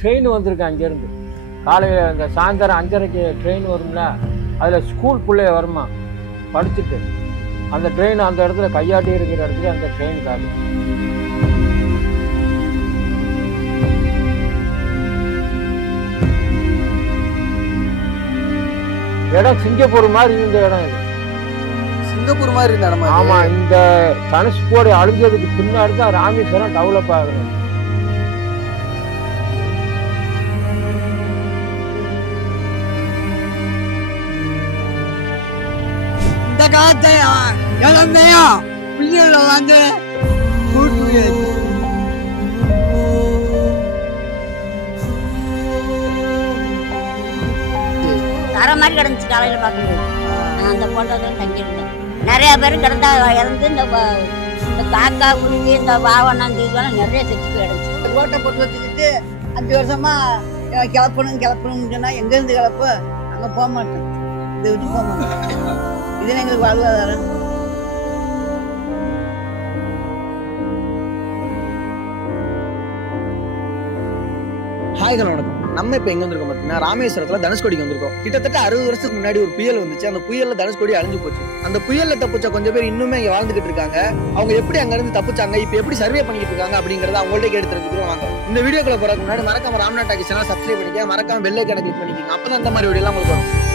Train வந்திருக்கு அங்கேருந்து. காலையில் இந்த சாயந்தரம் 5:30க்கு ட்ரெயின் வரும்ல, அதில் ஸ்கூல் பிள்ளைய வருமா படிச்சுட்டு, அந்த ட்ரெயின் அந்த இடத்துல கையாட்டி இருக்கிற இடத்துல அந்த ட்ரெயின் காலி. இடம் சிங்கப்பூர் மாதிரி இந்த இடம் இது. சிங்கப்பூர் மாதிரி இருந்த இடம். ஆமா, இந்த தனுஷ்கோடி அழிஞ்சதுக்கு பின்னாடி தான் ராமேஸ்வரம் டெவலப் ஆகுது. இந்த காலத்தையும் இளமையும் பிள்ளைகளை வந்து தர மாதிரி கிடந்துச்சு. காலையில் பார்க்கும்போது நான் அந்த போட்டோவில் தங்கியிருந்தேன். நிறைய பேர் கிடந்தா இறந்து இந்த காக்கா குருவி இந்த வாவண்ணாந்து இதெல்லாம் நிறைய செத்து போயிடுச்சு. ஓட்டை போட்டு வச்சுக்கிட்டு 5 வருஷமா கிளப்பணும்னு சொன்னா எங்கேருந்து கிளப்பு அங்கே போக மாட்டேன், இதை விட்டு போக மாட்டேன். இது எங்களுக்கு வாழ்வாதாரம். ஹாய்கள் வணக்கம். நம்ம இப்போ எங்கே வந்திருக்கோம் பார்த்தீங்கன்னா ராமேஸ்வரத்தில் தனுஷ்கோடிக்கு வந்திருக்கோம். கிட்டத்தட்ட 60 வருஷத்துக்கு முன்னாடி ஒரு புயல் வந்துச்சு. அந்த புயலில் தனுஷ்கோடி அழிஞ்சு போச்சு. அந்த புயலில் தப்பிச்ச கொஞ்சம் பேர் இன்னுமே இங்கே வாழ்ந்துகிட்டு இருக்காங்க. அவங்க எப்படி அங்கேருந்து தப்பிச்சாங்க, இப்போ எப்படி சர்வே பண்ணிட்டு இருக்காங்க அப்படிங்கிறத அவங்கள்ட்ட கேட்டு தெரிஞ்சுக்கிறோம். வாங்க இந்த வீடியோக்குள்ள போறதுக்கு முன்னாடி மறக்காம ராம்நாத் டாக்கி சேனல் சப்ஸ்கிரைப் பண்ணிக்க, மறக்காம பெல் ஐகானை கிளிக் பண்ணிக்கோங்க. அப்பதான் அந்த மாதிரி வீடியோ எல்லாம் உங்களுக்கு வரும்.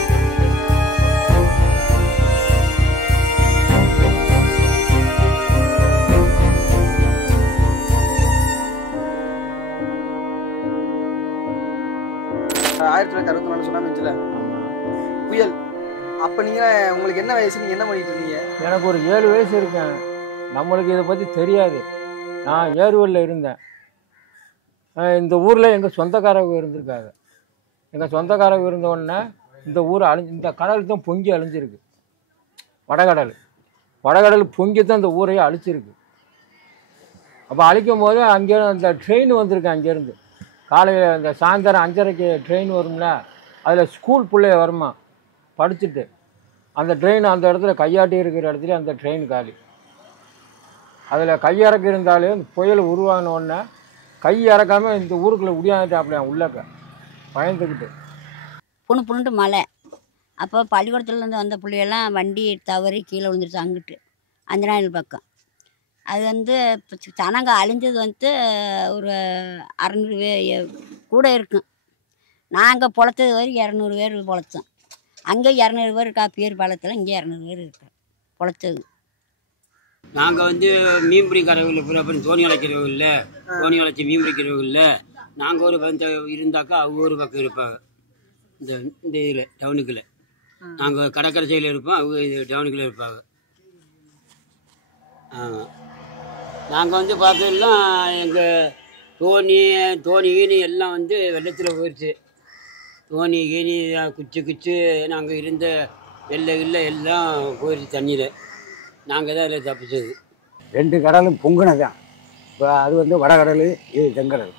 ஆயிரத்தி 1964 சுனாமில புயல். அப்ப நீங்க உங்களுக்கு என்ன வயசு, நீங்க என்ன பண்ணிட்டு இருந்தீங்க? எனக்கு ஒரு 7 வயசு இருக்கேன். நம்மளுக்கு இதை பற்றி தெரியாது. நான் ஏர்வெல்லில் இருந்தேன். இந்த ஊரில் எங்கள் சொந்தக்காரங்க இருந்திருக்காங்க. எங்கள் சொந்தக்காரங்க இருந்த உடனே இந்த ஊர் இந்த கடல் தான் பொங்கி அழிஞ்சிருக்கு. வடகடல் பொங்கி தான் இந்த ஊரையே அழிச்சிருக்கு. அப்போ அழிக்கும் போது அங்கே அந்த ட்ரெயின் வந்திருக்கு அங்கேருந்து. காலையில் இந்த சாயந்தரம் 5:30க்கு ட்ரெயின் வரும்ல, அதில் ஸ்கூல் பிள்ளைய வருமா படிச்சுட்டு, அந்த ட்ரெயின் அந்த இடத்துல கையாட்டி இருக்கிற இடத்துல அந்த ட்ரெயின் காலி. அதில் கையிறக்கி இருந்தாலே இந்த புயல் உருவான உடனே கை இறக்காமல் இந்த ஊருக்குள்ளே உடியாந்துட்டு அப்படியே உள்ளக்க பயந்துக்கிட்டு புண்ணுட்டு மழை. அப்போ பள்ளிக்கூடத்துலேருந்து வந்த பிள்ளையெல்லாம் வண்டி தவறி கீழே விழுந்துருச்சு அங்கிட்டு அஞ்சனாயில் பக்கம். அது வந்து ஜனங்க அழிஞ்சது வந்து ஒரு 600 பேர் கூட இருக்கும். நாங்கள் பொழைச்சது வரை 200 பேர் பொழைச்சோம். அங்கே 200 பேர் இருக்கா பேர் பாலத்தில், இங்கே 200 பேர் இருக்கா பொழைச்சது. நாங்கள் வந்து மீன் பிடிக்கிறவங்க இல்லை, அப்புறம் தோணி வளைக்கிறவங்க இல்லை, தோணி வளைச்சி மீன் பிடிக்கிறவங்க இல்லை. நாங்கள் ஒரு இருந்தாக்கா அவங்க ஒரு பக்கம் இருப்பாங்க. இந்த இதில் டவுனுக்குள்ள நாங்கள் கடற்கரை சைடில் இருப்போம், அவங்க இது டவுனுக்குள்ளே இருப்பாங்க. ஆமாம், நாங்கள் வந்து பார்த்தோம்லாம் எங்கள் தோணி கீனி எல்லாம் வந்து வெள்ளத்தில் போயிடுச்சு. தோணி கீனி குச்சி நாங்கள் இருந்த வெள்ளை எல்லாம் போயிடுச்சு தண்ணியில். நாங்கள் தான் அதில் தப்பிச்சது. 2 கடலும் பொங்குனதான். இப்போ அது வந்து வடகடல், இது தென்கடல்.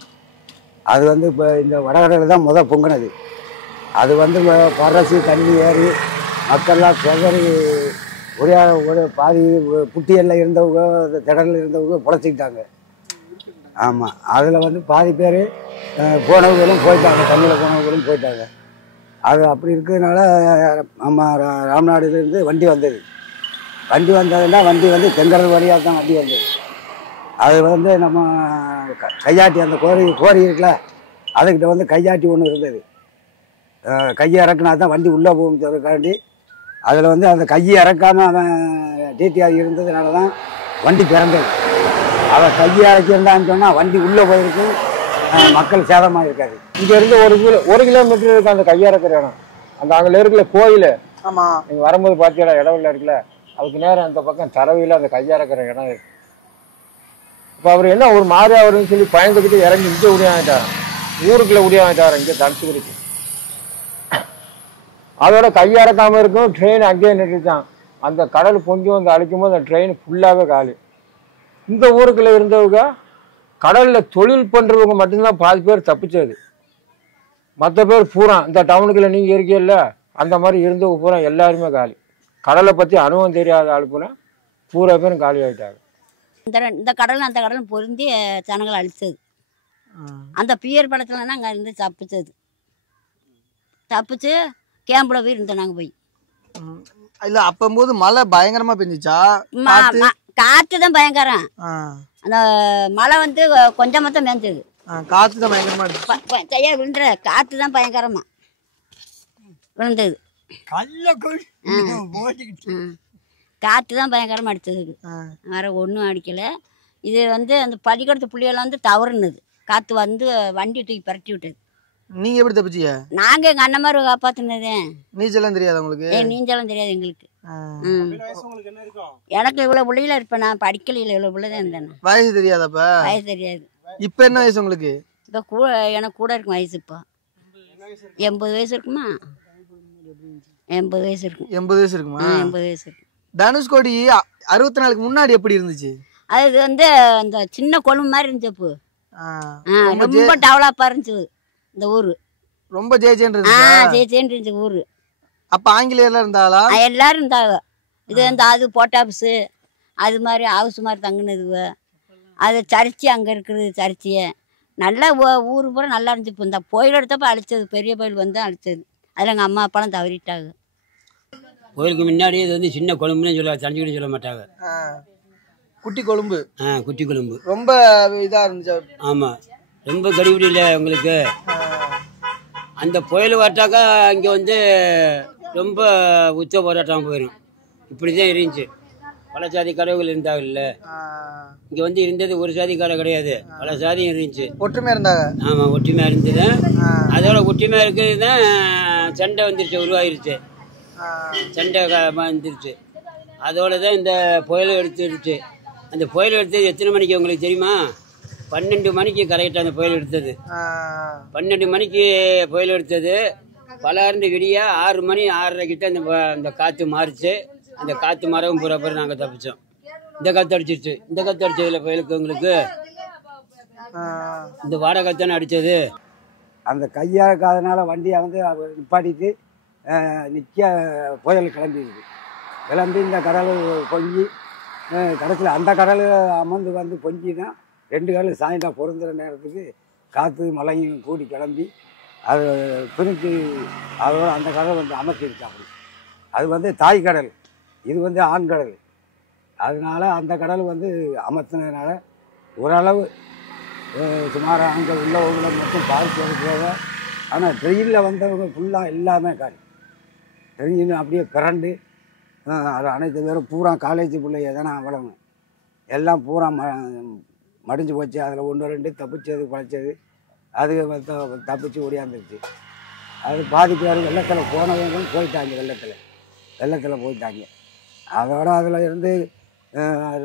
அது வந்து இப்போ இந்த வடகடல் தான் பொங்குனது. அது வந்து பரசி தண்ணி ஏறி மக்கள்லாம் செதறி ஒரு பாதி புட்டியெல்லாம் இருந்தவங்க, திடலில் இருந்தவங்க பொழைச்சிக்கிட்டாங்க. ஆமாம், அதில் வந்து பாதி பேர் போனவங்களும் போயிட்டாங்க, தண்ணியில் போனவங்களும் போயிட்டாங்க. அது அப்படி இருக்கிறதுனால நம்ம ராம்நாடுலேருந்து வண்டி வந்ததுன்னா வண்டி வந்து தென்கடல் வழியாக தான் வண்டி வந்தது. அது வந்து நம்ம கையாட்டி அந்த கோரி இருக்குல்ல, அதுக்கிட்ட வந்து கையாட்டி ஒன்று இருந்தது. கையை இறக்குனா தான் வண்டி உள்ளே போகும்காண்டி அதில் வந்து அந்த கையை இறக்காமல் அவன் டிடிஆர் இருந்ததுனால தான் வண்டி பிறந்தது. அவன் கையை இறக்கியிருந்தான்னு சொன்னால் வண்டி உள்ளே போயிருக்கு, மக்கள் சேதமாக இருக்காது. இங்கேருந்து 1 கிலோமீட்டர் இருக்கு அந்த கையிறக்கிற இடம். அந்த அங்கே இருக்கிற கோயில், ஆமாம், நீங்கள் வரும்போது பார்த்தீங்களா இடவுல இருக்குல்ல, அதுக்கு நேரம் அந்த பக்கம் தரவையில் அந்த கையிறக்கிற இடம் இருக்கு. இப்போ அவர் என்ன ஒரு மாதிரி அவருன்னு சொல்லி பயந்துக்கிட்டு இறங்கி இங்கே உடையாட்டார், ஊருக்குள்ளே உடையாட்டார் இங்கே தனுஷ்கோடிக்கு. அதோட கையிறக்காமல் இருக்கும். ட்ரெயின் அங்கேயே நின்றுட்டான். அந்த கடல் பொங்கி வந்து அழிக்கும் போது அந்த ட்ரெயின் ஃபுல்லாகவே காலி. இந்த ஊருக்குள்ளே இருந்தவங்க கடலில் தொழில் பண்ணுறவங்க மட்டும்தான் பாதி பேர் தப்பிச்சது. மற்ற பேர் பூரா இந்த டவுனுக்குள்ளே நீங்கள் இருக்கீல்ல, அந்த மாதிரி இருந்தவங்க பூரா எல்லாருமே காலி. கடலை பற்றி அனுபவம் தெரியாத ஆள் பூரா பேரும் காலி ஆகிட்டாங்க. இந்த கடலும் அந்த கடலும் பொருந்தி ஜனங்களை அழிச்சது. அந்த பியர் படத்தில் நாங்கள் இருந்து தப்பிச்சு கேம்பில் போய் இருந்தோம் நாங்கள் போய். இல்ல அப்பம்போது மழை பயங்கரமா பெஞ்சிச்சா? காற்று தான் பயங்கரம். அந்த மழை வந்து கொஞ்சமாக தான் மேய்ஞ்சது. காற்று தான் பயங்கரமா விழுந்துற காற்று தான் பயங்கரமா விழுந்தது. காற்று தான் பயங்கரமாக அடித்தது, வேறு ஒன்றும் அடிக்கலை. இது வந்து அந்த பள்ளிக்கூடத்து பிள்ளையெல்லாம் வந்து தவறுனது, காற்று வந்து வண்டி தூக்கி பரட்டி விட்டது. நீங்கள் எப்படி தப்பிச்சிங்க? நாங்கள் எங்கள் அண்ணன் மாதிரி காப்பாற்றினதே. நீச்சலாம் தெரியாது உங்களுக்கு? நீச்சலும் தெரியாது எங்களுக்கு. எனக்கு இவ்வளோ பிள்ளைகள இருப்பேன், நான் படிக்கலையில் இவ்வளோ பிள்ளை தான் இருந்தேன். வயசு தெரியாதப்ப? வயசு தெரியாது. இப்போ என்ன வயசு உங்களுக்கு? இப்போ எனக்கு கூட இருக்கும் வயசு. இப்போ 80 வயசு இருக்குமா? 80 வயசு இருக்கும். 80 வயசு இருக்குமா? 80 வயசு இருக்கும். தனுஷ்கோடி 60 நாளுக்கு முன்னாடி எப்படி இருந்துச்சு? அது வந்து அந்த சின்ன கொழும்பு மாதிரி இருந்துச்சு. இப்போ ரொம்ப டெவலப்பாக இருந்துச்சு இந்த ஊர். ரொம்ப ஜெயஜேன்னு இருந்துச்சு. ஜெயஜேன்னு இருந்துச்சு ஊர். அப்போ ஆங்கிலேயர்லாம் இருந்தாளா? எல்லாரும் இருந்தாங்க. இது வந்து அது போஸ்ட் ஆஃபீஸு அது மாதிரி ஹவுஸ் மாதிரி தங்குனது. அது சர்ச்சு அங்கே இருக்குது. சர்ச்சியை நல்லா ஊர் பூரா நல்லா இருந்துச்சு. இப்போ இந்த கோயில் எடுத்தப்போ அழிச்சது, பெரிய கோயில் வந்து அழிச்சது. அதில் எங்கள் அம்மா அப்பாலாம் தவறிட்டாங்க. கோயிலுக்கு முன்னாடி இது வந்து சின்ன கொழும்புன்னு தனிச்சுக்கிட்டு சொல்ல மாட்டாங்க, குட்டி கொழும்பு. குட்டி கொழும்பு ரொம்ப இதாக இருந்துச்சு. ஆமாம், ரொம்ப கடிபிடி இல்லை உங்களுக்கு. அந்த புயல் வரட்டாக்கா இங்கே வந்து ரொம்ப உச்ச போராட்டம் போயிடும். இப்படி தான் இருந்துச்சு. பல சாதி கடவுள் இருந்தாங்கல்ல, இங்கே வந்து இருந்தது ஒரு சாதி கடை கிடையாது, பல சாதியும் இருந்துச்சு. ஒற்றுமையாக இருந்தாங்க. ஆமாம், ஒற்றுமையாக இருந்தது. அதோட ஒற்றுமையாக இருக்கிறது தான் சண்டை வந்துருச்சு, உருவாயிருச்சு. சண்டை வந்துருச்சு. அதோட தான் இந்த புயல் எடுத்துருச்சு. அந்த புயல் எடுத்தது எத்தனை மணிக்கு உங்களுக்கு தெரியுமா? 12 மணிக்கு கரெக்டாக அந்த புயல் எடுத்தது. 12 மணிக்கு புயல் எடுத்தது. பலாண்டு விடியா 6 மணி 6:30 கிட்ட அந்த காற்று மாறிச்சு. அந்த காற்று மரவும் பூரா பேர் நாங்கள் தப்பிச்சோம். இந்த காற்று அடிச்சிருச்சு. இந்த காற்று அடிச்சதுல புயலுக்கு உங்களுக்கு இந்த வாடகை காத்தானே அடித்தது. அந்த கையாக்காதனால வண்டியை வந்து நிப்பாட்டிட்டு நிற்க புயல் கிளம்பிடுது. கிளம்பி இந்த கடல் பொங்கி கடைசியில் அந்த கடல் அமர்ந்து வந்து பொங்கி தான் 2 கடல் சாயந்தரம் பொருந்துகிற நேரத்துக்கு காற்று மழையும் கூடி கிளம்பி அது பிரிஞ்சு அதோட அந்த கடல் வந்து அமர்த்திருக்காங்க. அது வந்து தாய் கடல், இது வந்து ஆண் கடல். அதனால அந்த கடல் வந்து அமர்த்தினதுனால ஓரளவு சுமாராக அங்கே உள்ளவங்களை மட்டும் பாதிப்பு. ஆனால் ட்ரெயினில் வந்தவங்க ஃபுல்லாக எல்லாமே காலி. ட்ரெயின் அப்படியே பிறண்டு அது அனைத்து பேரும் பூரா காலேஜ் பிள்ளைய தானே அவ்வளவு எல்லாம் பூரா மடிஞ்சு போச்சு. அதில் 1 2 தப்பிச்சது பழைச்சது அது தப்பிச்சு ஓடியாந்துருச்சு. அது பாதி பேர் வெள்ளத்தில் போனவங்களும் போயிட்டாங்க. வெள்ளத்தில் போயிட்டாங்க. அதோட அதில் இருந்து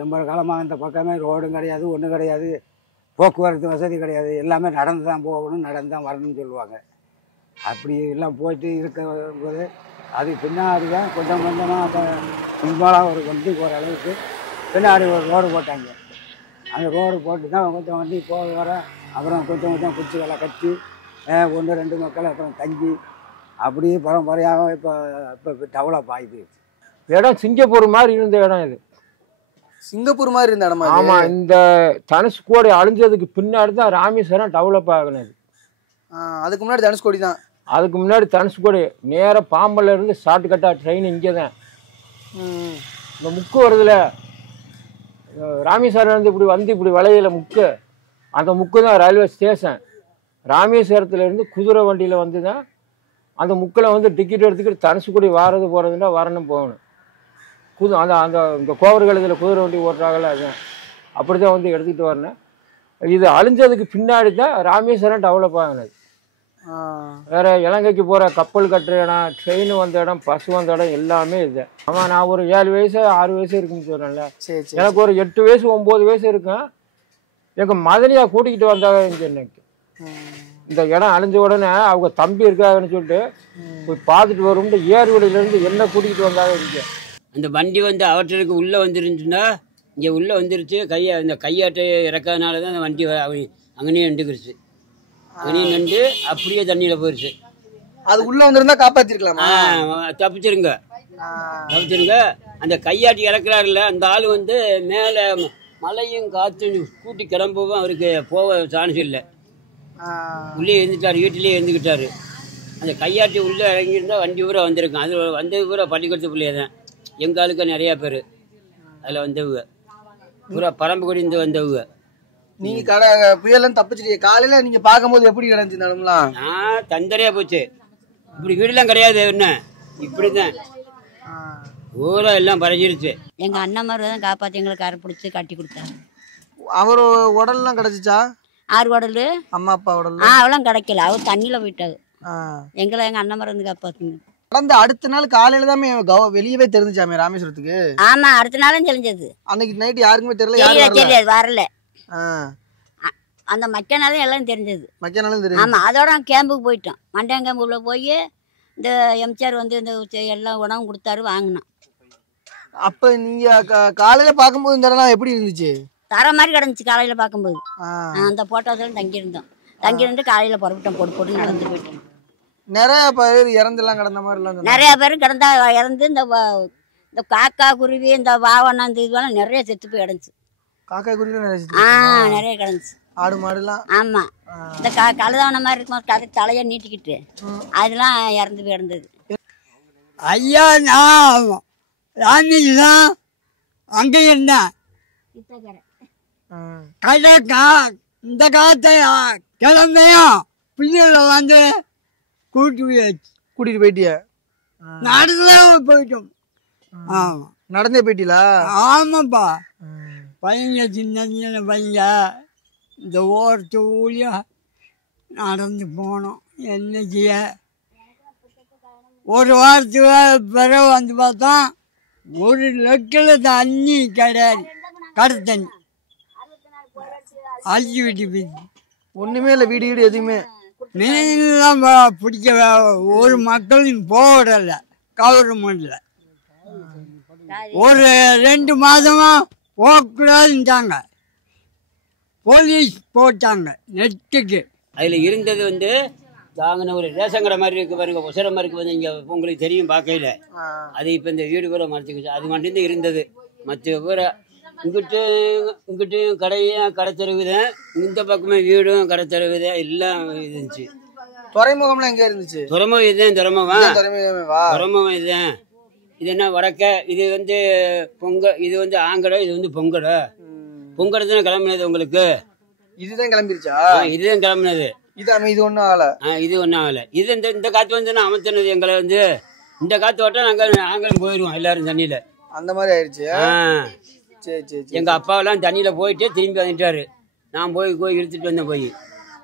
ரொம்ப காலமாக இந்த பக்கமே ரோடும் கிடையாது, ஒன்றும் கிடையாது, போக்குவரத்து வசதி கிடையாது. எல்லாமே நடந்து தான் போகணும், நடந்து தான் வரணும்னு சொல்லுவாங்க. அப்படி எல்லாம் போயிட்டு இருக்கும்போது அது பின்னாடி தான் கொஞ்சம் கொஞ்சமாக அந்த முன்பாலாக ஒரு வண்டி போகிற அளவுக்கு பின்னாடி ஒரு ரோடு போட்டாங்க. அந்த ரோடு போட்டு தான் கொஞ்சம் வண்டி போக வர அப்புறம் கொஞ்சம் கொஞ்சம் குச்சி வேலை கட்டி 1 2 மக்கள் அப்புறம் தங்கி அப்படியே பரம்பரையாக இப்போ டெவலப் ஆகிடுச்சு. இடம் சிங்கப்பூர் மாதிரி இருந்த இடம் இது. சிங்கப்பூர் மாதிரி இருந்த இடமா? ஆமாம், இந்த தனுஷ்கோடி அழிஞ்சதுக்கு பின்னாடி தான் ராமேஸ்வரம் டெவலப் ஆகினது. அதுக்கு முன்னாடி தனுஷ்கோடி தான். அதுக்கு முன்னாடி தனுஷ்கோடி நேராக பாம்பல்ல இருந்து ஷார்ட்கட்டாக ட்ரெயின் இங்கே தான். இந்த முக்கு வருதுல, ராமேஸ்வரம் இருந்து இப்படி வளையில முக்கு, அந்த முக்கு தான் ரயில்வே ஸ்டேஷன். ராமேஸ்வரத்துலேருந்து குதிரை வண்டியில் வந்து தான் அந்த முக்கில் வந்து டிக்கெட் எடுத்துக்கிட்டு தனுஷ்கோடி வாரது போகிறதுனா வரணும் போகணும். அந்த அந்த இந்த கோவர்கள் இதில் குதிரை வண்டி ஓட்டுறாங்கல்ல, அதுதான் அப்படி தான் வந்து எடுத்துக்கிட்டு வரணும். இது அழிஞ்சதுக்கு பின்னாடி தான் ராமேஸ்வரம் டெவலப் ஆகினது. வேறு இலங்கைக்கு போகிற கப்பல் கட்டுற இடம், ட்ரெயின் வந்த இடம், பஸ் வந்த இடம் எல்லாமே இது. ஆமாம், நான் ஒரு 7 வயசு 6 வயசு இருக்குன்னு சொல்கிறேன்ல, எனக்கு ஒரு 8 வயசு 9 வயசு இருக்கும். எங்கள் மதனியாக கூட்டிக்கிட்டு வந்தாங்க இங்கே. எனக்கு இந்த இடம் அழிஞ்ச உடனே அவங்க தம்பி இருக்காங்கன்னு சொல்லிட்டு போய் பார்த்துட்டு வரும்னு ஏர்வழியிலேருந்து என்ன கூட்டிகிட்டு வந்தாங்க இங்கே. அந்த வண்டி வந்து அவற்றுக்கு உள்ளே வந்துருந்துச்சுன்னா இங்கே உள்ளே வந்துருச்சு. இந்த கையாட்டை இறக்காதனால தான் அந்த வண்டி அங்கேயே நின்றுக்குருச்சு. அங்கேயும் நின்று அப்படியே தண்ணியில் போயிடுச்சு. அது உள்ளே வந்துருந்தா காப்பாற்றிருக்கலாமா? தப்பிச்சிருங்க. அந்த கையாட்டி இறக்குறாருல அந்த ஆள் வந்து மேலே மழையும் காற்று கூட்டி கிளம்பவும் அவருக்கு போக சான்ஸ் இல்லை. உள்ளே இருந்துட்டார், வீட்டிலேயே இருந்துக்கிட்டாரு. அந்த கையாட்டி உள்ளே இறங்கியிருந்தா வண்டி பூரா வந்திருக்கும். அது வந்தது பூரா பள்ளிக்கூடத்து பிள்ளைய தான். எங்கள் ஆளுக்கு நிறையா பேர் அதில் வந்தவங்க பூரா பரம்புக்குடிந்து வந்தவங்க. நீங்க புயல்லாம் தப்பிச்சிட்டீங்க. காலையில நீங்க பார்க்கும்போது எப்படி கிடந்துச்சு நடம்லாம்? நான் தந்தரையா போச்சு. இப்படி வீடுலாம் கிடையாது, என்ன இப்படிதான் ஊரா எல்லாம் பறஞ்சிருச்சு. எங்க அண்ணன்மார் தான் காப்பாற்றி எங்களுக்கு கரை பிடிச்சி கட்டி கொடுத்தாங்க. அவர் உடல்லாம் கிடைச்சிச்சா? 6 உடல் அம்மா அப்பா உடல் அவெல்லாம் கிடைக்கல. அவர் தண்ணியில போயிட்டாரு. எங்களை எங்க அண்ணன்மார் வந்து காப்பாத்துங்க. நடந்த அடுத்த நாள் காலையில தான் வெளியவே தெரிஞ்சுச்சாமே ராமேஸ்வரத்துக்கு. ஆமா, அடுத்த நாளும் தெரிஞ்சது. அன்னைக்கு நைட்டு யாருக்குமே தெரியல. தெரியாது, வரல. அந்த மக்க நாளும் எல்லாம் தெரிஞ்சது. ஆமா, அதோட கேம்புக்கு போயிட்டோம். மண்டையம் கேம்புக்குள்ள போய் இந்த எம்ஜிஆர் வந்து இந்த எல்லாம் உணவு கொடுத்தாரு, வாங்கினோம். அப்ப நீங்க காலையில பார்க்கும்போது இந்த இடம் எப்படி இருந்துச்சு? தர மாதிரி கிடந்துச்சு காலையில பார்க்கும்போது. அந்த போட்டோஸ்லாம் தங்கியிருந்தோம். தங்கியிருந்து காலையில புறப்பட்டோம். போட்டு நடந்து போயிட்டோம். நிறைய பேர் இறந்துலாம் கிடந்த மாதிரி நிறைய பேரும் கிடந்தா இறந்து இந்த காக்கா குருவி இந்த வாவண்ணா இந்த இதுவெல்லாம் நிறைய செத்து போய் கிடந்துச்சு. காக்கா குருவி நிறைய கிடந்துச்சு. ஆடு மாடுலாம். ஆமா, இந்த கழுதான மாதிரி இருக்கும், தலையை நீட்டிக்கிட்டு அதெல்லாம் இறந்து போய் கிடந்தது. ஐயா, நான் ராமேஸ்வரம் அங்கே இருந்தேன். இந்த காலத்தை கிளம்பையும் பிள்ளைகளை வந்து கூட்டிட்டு போயிட்டிய? நடந்தே போயிட்டோம். ஆமா, நடந்தே போயிட்டீங்களா? ஆமாப்பா. பையங்க சின்ன சின்ன பையங்க இந்த ஓரத்து ஊழியா நடந்து போனோம். என்ன செய்ய, ஒரு வாரத்துக்கு பிறகு வந்து பார்த்தா 1 லட்சம் தண்ணி கிடையாது. கடை தண்ணி அழிச்சு விட்டு போயிடுச்சு. ஒண்ணுமே இல்லை, வீடு வீடு எதுவுமே. மீன்லாம் பிடிக்க ஒரு மக்களும் போடல. கவர்மெண்ட்ல ஒரு 2 மாதமா போகக்கூடாதுட்டாங்க. போலீஸ் போட்டாங்க நெட்டுக்கு. அதில் இருந்தது வந்து தாங்கின ஒரு ரேஷன் கடை மாதிரி இருக்கு பாருங்க, உசரமாக இருக்கு வந்து இங்கே உங்களுக்கு தெரியும் பார்க்கையில. அது இப்போ இந்த வீடு பூரா மறைச்சிக்கிச்சு. அது மட்டும்தான் இருந்தது. மற்ற பூரா இங்கிட்டும் கடையும் கடை தெருவுதான், இந்த பக்கமே வீடும் கடை தெருவுதான் எல்லாம் இருந்துச்சு. துறைமுகம்லாம் எங்க இருந்துச்சு? துறைமுகம் இதுதான். துறைமுகம் இதுதான். இது என்ன வடக்க, இது வந்து இது வந்து ஆங்கடை, இது வந்து பொங்கடை. பொங்கடை தானே கிளம்பினது உங்களுக்கு? இதுதான் கிளம்பிருச்சா? இதுதான் கிளம்பினது. இது ஒன்றும் ஆகல. இது ஒன்றும் ஆகலை. இது இந்த காற்று வந்து அமைச்சனது எங்களை வந்து. இந்த காற்று ஓட்டா நாங்களும் போயிடுவோம் எல்லாரும் தண்ணியில். அந்த மாதிரி ஆயிடுச்சு. சரி சரி. எங்கள் அப்பாவெல்லாம் தண்ணியில் போயிட்டு திரும்பி வந்துட்டாரு. நான் போய் இழுத்துட்டு வந்தேன்.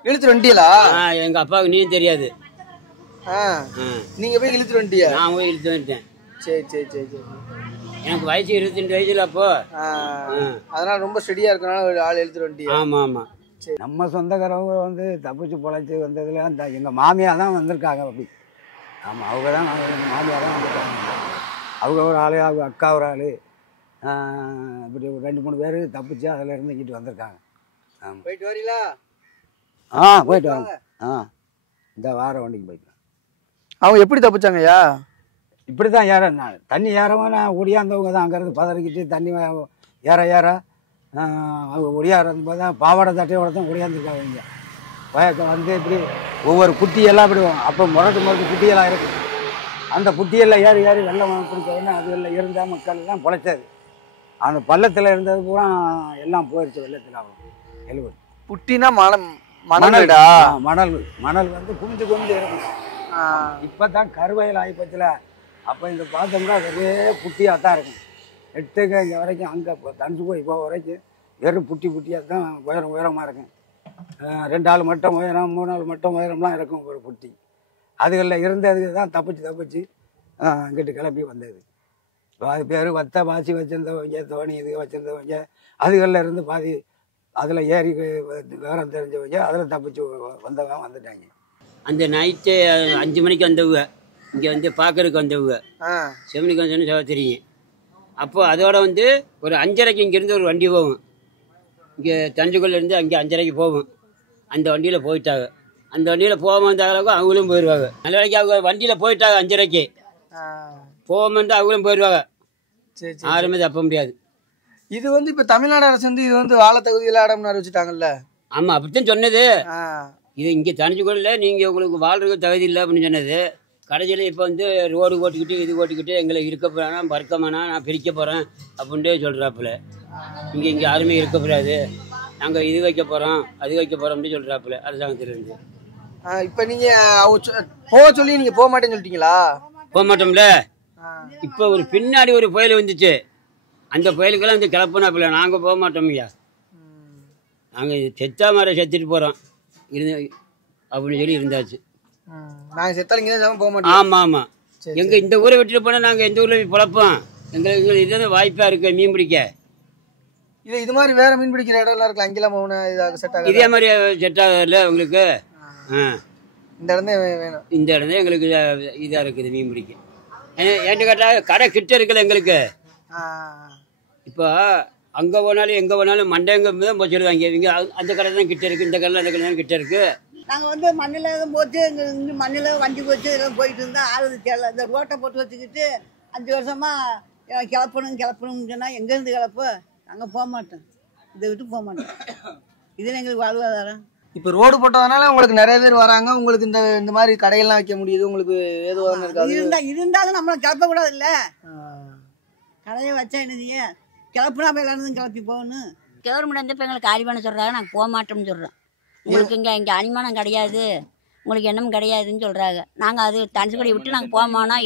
இழுத்துட்டு வந்துட்டீங்களா? எங்கள் அப்பாவுக்கு நீயும் தெரியாது. நீங்க போய் இழுத்துட்டு வந்துட்டியா? நான் போய் இழுத்து வந்துட்டேன். சரி சரி சரி சரி. எனக்கு வயசு 22 வயசுல அப்போ. அதனால ரொம்ப ஸ்டடியா இருக்கனால ஒரு ஆள் இழுத்துட்டு வந்துட்டியா? ஆமா ஆமா. நம்ம சொந்தக்காரவங்க வந்து தப்பிச்சு பொழைச்சி வந்ததுல அந்த எங்கள் மாமியார் தான் வந்திருக்காங்க. அப்படி ஆமாம், அவங்க தான் எங்கள் மாமியார் தான் வந்திருக்காங்க. அவங்க ஒரு ஆள், அவங்க அக்கா ஒரு ஆள், இப்படி ஒரு 2-3 பேர் தப்பிச்சு அதில் இருந்து இங்கிட்டு வந்திருக்காங்க. ஆமாம். போயிட்டு வரீங்களா? போயிட்டு வாங்க. இந்த வார வண்டிக்கு போயிட்டு. அவங்க எப்படி தப்பிச்சாங்கய்யா? இப்படி தான் நான் தண்ணி ஏறவும் நான் ஒடியாந்தவங்க தான் அங்கேருந்து பதறிக்கிட்டு தண்ணி ஏற அவங்க ஒடியாறது போது தான் பாவாடை தட்டையோட தான் ஒடியாந்துருக்காங்க. இங்கே பயக்க வந்து இப்படி ஒவ்வொரு குட்டியெல்லாம் இப்படி அப்போ முரட்டு குட்டியெல்லாம் இருக்குது. அந்த குட்டியெல்லாம் ஏறி வெள்ளம் பிடிச்சதுன்னா அதுகளில் இருந்த மக்கள் எல்லாம் பொழைச்சது. அந்த பள்ளத்தில் இருந்தது பூரா எல்லாம் போயிடுச்சு வெள்ளத்தில். எழுபது புட்டினா மணல் வந்து குமிஞ்சு இருக்கும். இப்போ தான் கருவயல் ஆகிப்போச்சுல. அப்போ இங்கே பார்த்தோம்னா ஒரே புட்டியாக தான் இருக்கும். எட்டுக்கு இங்கே வரைக்கும் அங்கே தனுசுக்கோ இப்போ வரைக்கும் வெறும் புட்டியாக தான் உயரமாக இருக்கும். 2 ஆள் மட்டும் உயரம், 3 ஆள் மட்டும் உயரம்லாம் இருக்கும் ஒரு புட்டி. அதுகளில் இருந்ததுக்கு தான் தப்பிச்சு அங்கிட்டு கிளப்பி வந்தது. பாதி பேர் வத்த வாசி வச்சுருந்தவங்க, தோணி இது வச்சுருந்தவங்க, அதுகளில் இருந்து பாதி அதில் ஏறி விவரம் தெரிஞ்சவங்க அதில் தப்பிச்சு வந்தவங்க வந்துட்டாங்க. அந்த நைட்டு 5 மணிக்கு வந்தவங்க இங்கே வந்து பார்க்கறதுக்கு வந்தவங்க. செவனிக்கு வந்து தெரியும். அப்போ அதோட வந்து ஒரு 5:30க்கு இங்கேருந்து ஒரு வண்டி போகும். இங்கே தஞ்சுக்குள்ளேருந்து அங்கே 5:30க்கு போகும். அந்த வண்டியில் போயிட்டாங்க. அந்த வண்டியில் போகாமல் அளவுக்கு அவங்களும் போயிடுவாங்க. நல்ல வேலைக்கு அவங்க வண்டியில் போயிட்டாங்க. 5:30க்கு போகாமல் அவங்களும் போயிடுவாங்க. யாருமே தப்ப முடியாது. இது வந்து இப்போ தமிழ்நாடு அரசு வந்து இது வந்து வாழ தகுதியில் இடம்னு அறிவிச்சுட்டாங்கல்ல? ஆமாம், அப்படித்தான் சொன்னது. இது இங்கே தனிச்சுக்கொள்ள நீங்கள் உங்களுக்கு வாழ்றதுக்கு தகுதி இல்லை அப்படின்னு சொன்னது. கடைசியில் இப்போ வந்து ரோடு ஓட்டிக்கிட்டு இது ஓட்டிக்கிட்டு எங்களை இருக்க போகிறானா பறக்கமானா நான் பிரிக்க போகிறேன் அப்படின்ட்டு சொல்கிறாப்புல. இங்கே யாருமே இருக்கக்கூடாது, நாங்கள் இது வைக்க போகிறோம் அது வைக்க போகிறோம்னு சொல்கிறாப்புல அரசாங்கத்திலேருந்து. இப்போ நீங்கள் போக சொல்லி நீங்கள் போக மாட்டேன்னு சொல்லிட்டீங்களா? போக மாட்டோம்ல. இப்போ ஒரு பின்னாடி ஒரு புயல் வந்துச்சு, அந்த புயலுக்கெல்லாம் வந்து கிளப்புனாப்புல. நாங்கள் போக மாட்டோம்யா, நாங்கள் செத்தா மாதிரி செத்துட்டு போகிறோம் இருந்து அப்படின்னு சொல்லி இருந்தாச்சு. நாங்கள் செத்தாலும் போக மாட்டோம். ஆமாம் ஆமாம். எங்கள் இந்த ஊரை விட்டுட்டு போனால் நாங்கள் எந்த ஊரில் போய் பிழப்போம்? எங்களுக்கு இதுதான் வாய்ப்பாக இருக்குது மீன் பிடிக்க. இது மாதிரி வேற மீன் பிடிக்கிற இடம்லாம் இருக்குல்ல, அங்கெல்லாம் போகணும் செட் ஆகும். இதே மாதிரி செட் ஆகல உங்களுக்கு. இந்த இடம் தான் வேணும். இந்த இடம் தான் எங்களுக்கு இதாக இருக்குது மீன் பிடிக்க. ஏன்னு கேட்டால் கடை கிட்ட இருக்குல்ல எங்களுக்கு. இப்போ அங்கே போனாலும் எங்கே போனாலும் மண்டங்க தான் போச்சுருவாங்க. இவங்க அந்த கடை தான் கிட்ட இருக்குது, இந்த கடை அந்த கடை தான் கிட்ட இருக்குது. நாங்கள் வந்து மண்ணில் போச்சு, இங்கே மண்ணில் வண்டி போச்சு இதெல்லாம் போயிட்டு இருந்தால் ஆளுது தேவை. இந்த ரோட்டை போட்டு வச்சுக்கிட்டு 5 வருஷமாக கிளப்பணும்னு சொன்னால் எங்கேருந்து கிளப்பு? நாங்கள் போக மாட்டோம், இதை விட்டு போக மாட்டோம். இதில் எங்களுக்கு வாழ்வாதாரம். இப்போ ரோடு போட்டதுனால உங்களுக்கு நிறைய பேர் வராங்க, உங்களுக்கு இந்த மாதிரி கடையெல்லாம் வைக்க முடியுது, உங்களுக்கு ஏதுவாக இருக்காது. இருந்தாலும் நம்மளை கிளப்பக்கூடாது இல்லை, கடையை வச்சா என்னது கிளப்புனா போய் எல்லாரும் கிளப்பி போகணும். கவர்மெண்ட் வந்து இப்போ எங்களுக்கு காலி பண்ண சொல்கிறாங்க, நாங்கள் போக மாட்டோம்னு சொல்கிறோம். உங்களுக்கு இங்கே அனிமானம் கிடையாது, உங்களுக்கு எண்ணம் கிடையாதுன்னு சொல்கிறாங்க. நாங்கள் அது தனுசுக்கொடி விட்டு நாங்கள் போக மாட்டோம்.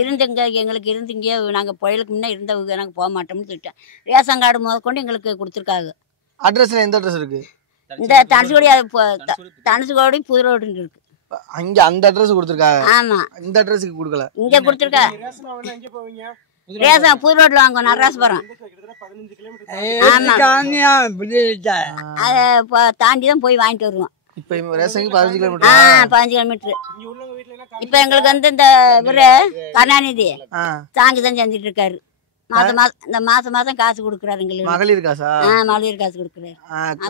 இருந்துங்க எங்களுக்கு இருந்துங்க, நாங்கள் புயலுக்கு முன்னே இருந்தவங்க நாங்கள் போக மாட்டோம்னு சொல்லிட்டேன். ரேஷன் கார்டு முதற்கொண்டு எங்களுக்கு கொடுத்துருக்காங்க. அட்ரஸ்ல எந்த அட்ரஸ் இருக்கு? இந்த தனுசுக்கொடி தனுசுக்கொடி புது ரோடுன்னு இருக்கு, அங்கே அந்த அட்ரஸ் கொடுத்துருக்காங்க. ஆமாம், இந்த அட்ரஸுக்கு கொடுக்கல, இங்கே கொடுத்துருக்கா. ரேஷன் புது ரோட்டில் வாங்க நடராசபுரம். அதை தாண்டி தான் போய் வாங்கிட்டு வருவோம். இப்போ ரேஷனுக்கு 15 கிலோமீட்டர். 15 கிலோமீட்டர். இப்போ எங்களுக்கு வந்து இந்த இவரு கருணாநிதி தாங்கி தான் செஞ்சுட்டு இருக்காரு. மாசம் மாசம் காசு கொடுக்குறாரு எங்களுக்கு. மகளிர் காசா? மகளிர் காசு கொடுக்குறாரு.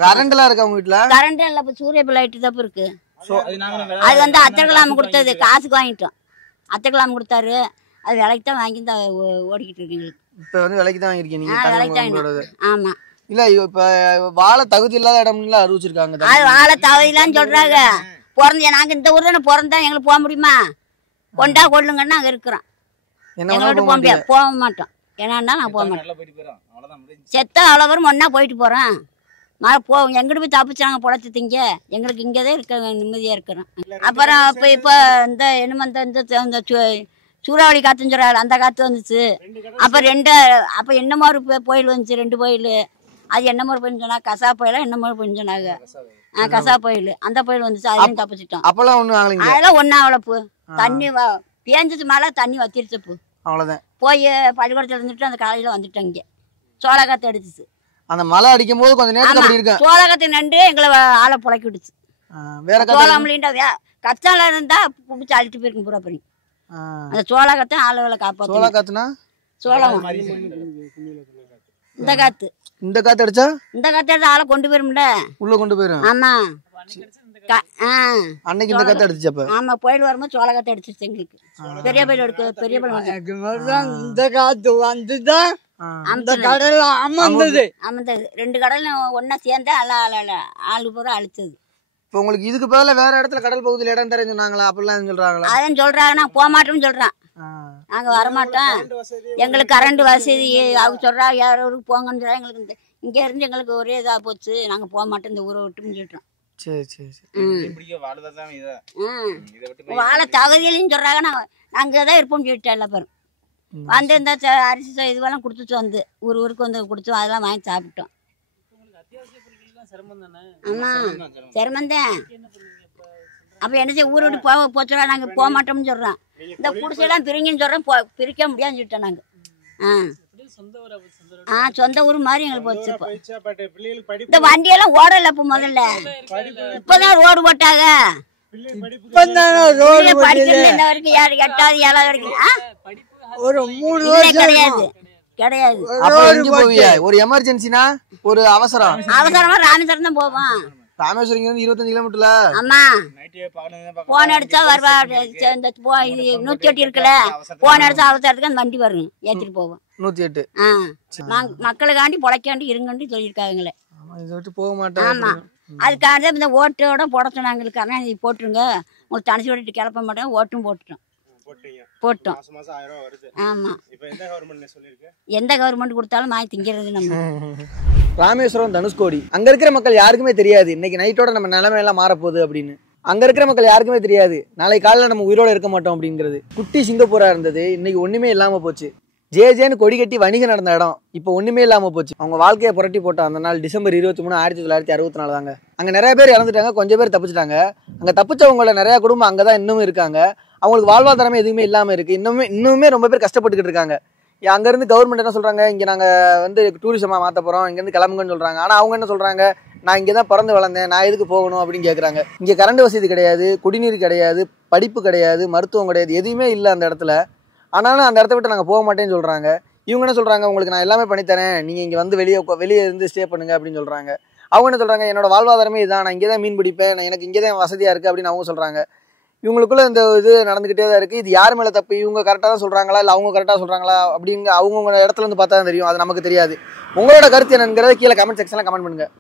கரண்ட்லாம் இருக்கா உங்க வீட்டுல? கரண்ட் இல்ல, இப்ப சூரிய லைட்டு தான் இருக்கு. அது வந்து அத்தகலாம் கொடுத்தது, காசுக்கு வாங்கிட்டோம். அத்தகலாம் கொடுத்தாரு, அது விலைக்கு தான் வாங்கி தான் ஓடிக்கிட்டு இருக்கு. இப்ப வந்து விலைக்கு தான் வாங்கிருக்கீங்க? ஆமா. இல்ல இப்ப வாழ தகுதி இல்லாத இடம்ல அறிவிச்சிருக்காங்க. அது வாழ தகுதியிலான்னு சொல்றாங்க. பிறந்த நாங்க இந்த ஊர்ல பிறந்தா எங்களுக்கு போக முடியுமா? கொண்டா கொள்ளுங்கன்னு நாங்க இருக்கிறோம். எங்களோட போக முடியாது, போக மாட்டோம். ஏன்னா நான் போக மாட்டேன். செத்தா அவ்வளோ ஒன்னா போயிட்டு போறேன். எங்கிட்ட போய் தப்பிச்சாங்க பொழைச்சி திங்க. எங்களுக்கு இங்கேதான் இருக்க நிம்மதியா இருக்கிறோம். அப்புறம் இப்போ இந்த என்னமோ இந்த சூறாவளி காத்துன்னு சொல்றாரு, அந்த காத்து வந்துச்சு. அப்போ என்னமோ ஒரு புயல் வந்துச்சு, 2 புயல். அது என்னமோ ஒரு புயல் சொன்னா, கசா புயலா என்னமோ ஒரு புயல் சொன்னாங்க. கசா புயல், அந்த புயல் வந்துச்சு, அதையும் தப்பிச்சிட்டோம். அதெல்லாம் ஒன்னும் அவ்வளவு தண்ணி பேஞ்சிச்சு, மழை தண்ணி வத்திருச்சு. அவ்வளவுதான். போய் பள்ளிக்கூடத்துல இருந்துட்டு அந்த காலையில வந்துட்டோம். இங்கே சோளக்காத்து அடிச்சிச்சு. அந்த மழை அடிக்கும் போது கொஞ்சம் நேரத்துல அப்படி இருக்கு. சோளக்காத்து நண்டு எங்களை ஆளை புழைக்கி விடுச்சு. வேற சோளம்லிண்டா கச்சால இருந்தா பிடிச்சி அழிட்டு போயிருக்கும் பூரா பண்ணி. அந்த சோளக்காத்து ஆளுகளை காப்பாத்து. சோளக்காத்துனா சோளம். இந்த காத்து அடிச்சா இந்த காத்து அடிச்சா ஆளை கொண்டு போயிரும்ல, உள்ள கொண்டு போயிரும். ஆமா, அன்னைக்கு இந்த காத்து அடிச்சப்ப. ஆமா, புயல் வரும்போது சோளக்காத்து அடிச்சிச்சு எங்களுக்கு. பெரிய புயல் எடுக்கு, பெரிய புயல் இந்த காத்து வந்துதான் அந்த கடல் அமர்ந்தது. 2 கடல் ஒன்னா சேர்ந்து ஆளு பூரா அழிச்சது. இப்போ உங்களுக்கு இதுக்கு பதிலா வேற இடத்துல கடல் பகுதியில் இடம் தரேன்னு சொன்னாங்களா? அப்படிலாம் சொல்றாங்களா? அதான் சொல்றாங்க, நான் போக மாட்டோம்னு சொல்றேன். நாங்க வரமாட்டோம், எங்களுக்கு கரண்ட் வசதி அவங்க சொல்றா, யார் ஊருக்கு போங்கன்னு சொல்றா. எங்களுக்கு இங்க இருந்து எங்களுக்கு ஒரே இதா போச்சு, நாங்க போக மாட்டோம், இந்த ஊரை விட்டுன்னு சொல்றோம். வாழ தகுதியிலையும் சொல்றாங்க, நாங்க தான் இருப்போம் சொல்லிட்டேன். எல்லா பேரும் வந்து இந்த அரிசி இதுவெல்லாம் கொடுத்துட்டு வந்து ஊருக்கு வந்து கொடுத்தோம், அதெல்லாம் வாங்கி சாப்பிட்டோம். ஆமா, சிரமந்தான். அப்ப என்ன செய்ய, ஊரை விட்டு போச்சோம், நாங்க போக மாட்டோம்னு சொல்றோம். இந்த குடிசையெல்லாம் பிரிங்கன்னு சொல்றோம், பிரிக்க முடியாதுன்னு சொல்லிட்டோம் நாங்க. சொந்த ஊர் மாதிரி எங்களுக்கு போச்சு. இந்த வண்டியெல்லாம் ஓடல இப்ப, முதல்ல இப்பதான் ரோடு போட்டாங்க. படிக்கிறது வரைக்கும் 8வது 7வது வரைக்கும் ஒரு 3 வருஷம் கிடையாது கிடையாது. ஒரு எமர்ஜென்சினா, ஒரு அவசரமா ராமேஸ்வரம் தான் போவோம். ராமேஸ்வரம் 25 கிலோமீட்டர்ல. ஆமா, போன் அடிச்சா வருவா. 108 இருக்குல்ல, போன் அடிச்சா அவசரத்துக்கு அந்த வண்டி வரும், ஏத்திட்டு போவோம். 108 மக்களுக்காண்டி பொழைக்காண்டி இருங்கண்டி சொல்லியிருக்காங்களே. போக மாட்டேன். ஆமா, அதுக்காக தான் இந்த ஓட்டோட போட சொன்னாங்க. எங்களுக்கு கருணாநிதி போட்டுருங்க, உங்களுக்கு தனிச்சு விட்டுட்டு கிளப்ப மாட்டோம், ஓட்டும் போட்டோம். போட்டோம். ஆமாம். எந்த கவர்மெண்ட் கொடுத்தாலும் வாங்கி திங்கிறது நம்ம. ராமேஸ்வரம், தனுஷ்கோடி அங்க இருக்கிற மக்கள் யாருக்குமே தெரியாது இன்னைக்கு நைட்டோட நம்ம நிலைமை எல்லாம் மாறப்போகுது அப்படின்னு. அங்க இருக்கிற மக்கள் யாருக்குமே தெரியாது நாளை காலையில் நம்ம உயிரோட இருக்க மாட்டோம் அப்படிங்கிறது. குட்டி சிங்கப்பூரா இருந்தது, இன்னைக்கு ஒண்ணுமே இல்லாம போச்சு. ஜேஜேன்னு கொடி கட்டி வணிகம் நடந்த இடம் இப்போ ஒண்ணுமே இல்லாம போச்சு. அவங்க வாழ்க்கையை புரட்டி போட்ட அந்த நாள் டிசம்பர் 23, 1964 தாங்க. அங்க நிறைய பேர் இறந்துட்டாங்க, கொஞ்சம் பேர் தப்பிச்சிட்டாங்க. அங்க தப்பிச்சவங்கள நிறைய குடும்பம் அங்கதான் இன்னும் இருக்காங்க. அவங்களுக்கு வாழ்வாதாரமே எதுவுமே இல்லாம இருக்கு. இன்னுமே ரொம்ப பேர் கஷ்டப்பட்டுக்கிட்டு இருக்காங்க. அங்க இருந்து கவர்மெண்ட் என்ன சொல்றாங்க, இங்க நாங்க வந்து டூரிசமா மாத்த போறோம், இங்க இருந்து கிளம்புங்கன்னு சொல்றாங்க. ஆனா அவங்க என்ன சொல்றாங்க, நான் இங்கதான் பிறந்து வளர்ந்தேன், நான் எதுக்கு போகணும் அப்படின்னு கேக்குறாங்க. இங்க கரண்ட் வசதி கிடையாது, குடிநீர் கிடையாது, படிப்பு கிடையாது, மருத்துவம் கிடையாது, எதுவுமே இல்லை அந்த இடத்துல. ஆனாலும் அந்த இடத்த விட்டு நாங்கள் போக மாட்டேன்னு சொல்கிறாங்க. இவங்க என்ன சொல்கிறாங்க, உங்களுக்கு நான் எல்லாமே பண்ணித்தரேன், நீங்கள் இங்கே வந்து வெளியே இருந்து ஸ்டே பண்ணுங்க அப்படின்னு சொல்கிறாங்க. அவங்க என்ன சொல்கிறாங்க, என்னோட வாழ்வாதாரமே இதுதான், நான் இங்கே தான் மீன் பிடிப்பேன், எனக்கு இங்கே தான் வசதியாக இருக்குது அப்படின்னு அவங்க சொல்கிறாங்க. இவங்களுக்குள்ள இந்த இது நடந்துக்கிட்டே தான் இருக்குது. இது யார் மேலே தப்பு, இவங்க கரெக்டாக தான் சொல்கிறாங்களா இல்லை அவங்க கரெக்டாக சொல்கிறாங்களா அப்படிங்க அவங்கவுங்க இடத்துல இருந்து பார்த்தா தான் தெரியும். அது நமக்கு தெரியாது. உங்களோட கருத்து என்னங்கிறத கீழே கமெண்ட் செக்ஷனில் கமெண்ட் பண்ணுங்கள்.